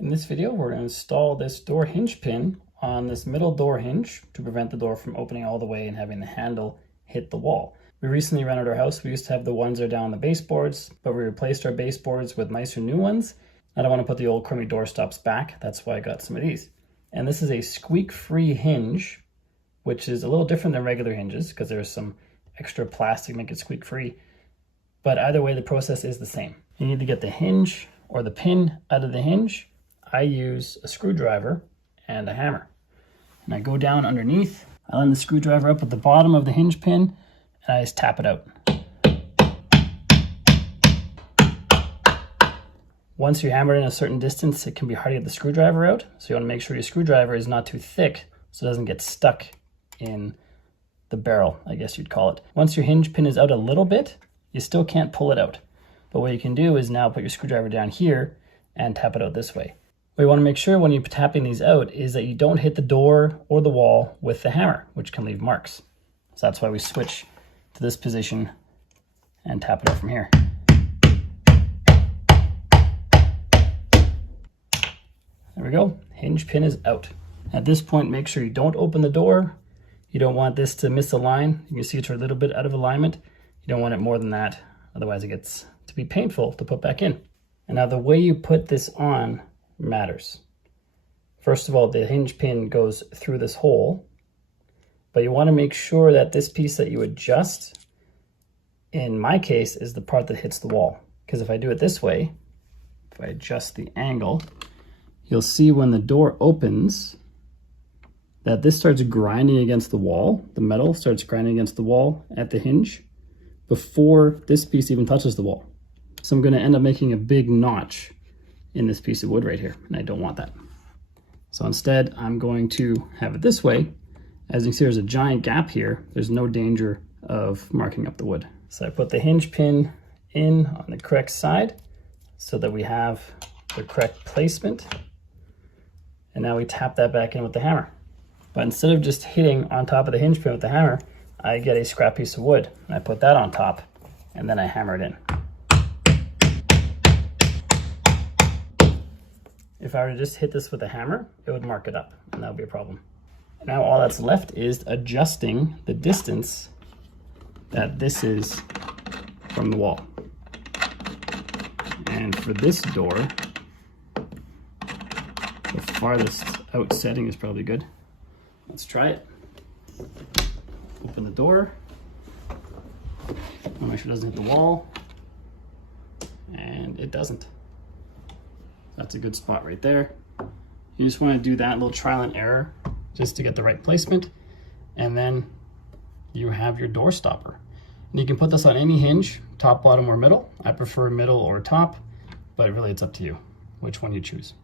In this video, we're going to install this door hinge pin on this middle door hinge to prevent the door from opening all the way and having the handle hit the wall. We recently renovated our house. We used to have the ones that are down on the baseboards, but we replaced our baseboards with nicer new ones. I don't want to put the old crummy door stops back. That's why I got some of these. And this is a squeak-free hinge, which is a little different than regular hinges because there's some extra plastic to make it squeak-free. But either way, the process is the same. You need to get the hinge or the pin out of the hinge. I use a screwdriver and a hammer. And I go down underneath. I line the screwdriver up at the bottom of the hinge pin and I just tap it out. Once you hammer it in a certain distance, it can be hard to get the screwdriver out. So you want to make sure your screwdriver is not too thick so it doesn't get stuck in the barrel, I guess you'd call it. Once your hinge pin is out a little bit, you still can't pull it out. But what you can do is now put your screwdriver down here and tap it out this way. What you want to make sure when you're tapping these out is that you don't hit the door or the wall with the hammer, which can leave marks. So that's why we switch to this position and tap it out from here. There we go, hinge pin is out. At this point, make sure you don't open the door. You don't want this to misalign. You can see it's a little bit out of alignment. You don't want it more than that, otherwise it gets to be painful to put back in. And now the way you put this on matters. First of all, the hinge pin goes through this hole, but you want to make sure that this piece that you adjust, in my case, is the part that hits the wall. Because if I do it this way, if I adjust the angle, you'll see when the door opens that this starts grinding against the wall. The metal starts grinding against the wall at the hinge before this piece even touches the wall. So I'm going to end up making a big notch in this piece of wood right here, and I don't want that. So instead, I'm going to have it this way. As you can see, there's a giant gap here. There's no danger of marking up the wood. So I put the hinge pin in on the correct side so that we have the correct placement. And now we tap that back in with the hammer. But instead of just hitting on top of the hinge pin with the hammer, I get a scrap piece of wood and I put that on top and then I hammer it in. If I were to just hit this with a hammer, it would mark it up, and that would be a problem. Now all that's left is adjusting the distance that this is from the wall. And for this door, the farthest out setting is probably good. Let's try it. Open the door. I'll make sure it doesn't hit the wall. And it doesn't. That's a good spot right there. You just want to do that little trial and error just to get the right placement. And then you have your door stopper. And you can put this on any hinge, top, bottom, or middle. I prefer middle or top, but really it's up to you which one you choose.